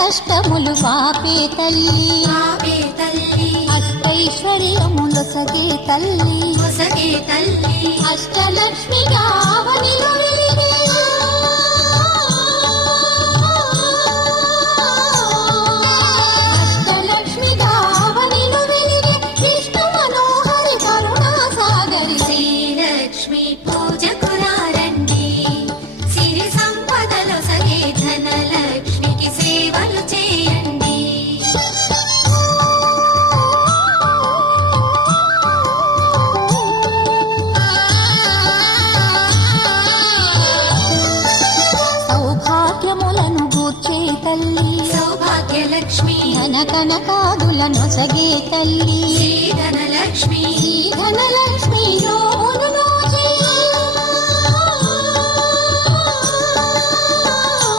కష్టములు పాపే తల్లి అష్టైశ్వర్యములొసగే తల్లి అష్టలక్ష్మిగా అవనిలో వెలిగే అష్టలక్ష్మిగా అవనిలో వెలిగే విష్ణు మనోహరి కరుణా సాగరి శ్రీలక్ష్మి పూజకురారండి సిరి సంపదలొసగే ధనలక్ష్మికి సేవలు చేయండి. సౌభాగ్యములను గూర్చే తల్లి సౌభాగ్యలక్ష్మి ధన కనకాదులను సగే తల్లి శ్రీ ధనలక్ష్మి ధనలక్ష్మి